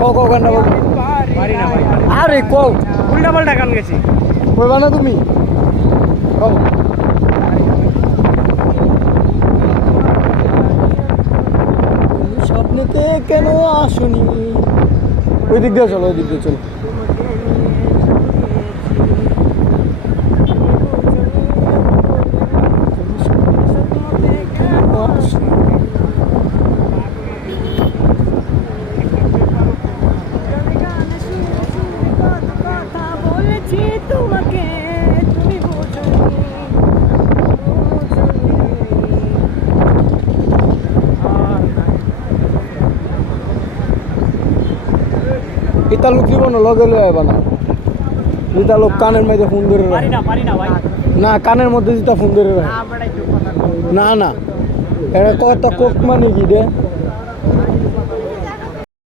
কও কও গানটা বলো। পারি না ভাই। আরে কও। উল্টা পাল্টা গান গেছি। কইবা না তুমি? কও। তুমি স্বপ্নেতে কেন আসনি? ওই দিক দিয়ে চলো, ওই দিক দিয়ে চলো। ইতা লোক জীবন লগে লয়ে আইবা না। ইতা লোক কানের মধ্যে ফোন ধরে রাখে। পারি না ভাই। না, কানের মধ্যে যেটা ফোন ধরে রাখে। না না, এটা কত কোক মানে কি রে?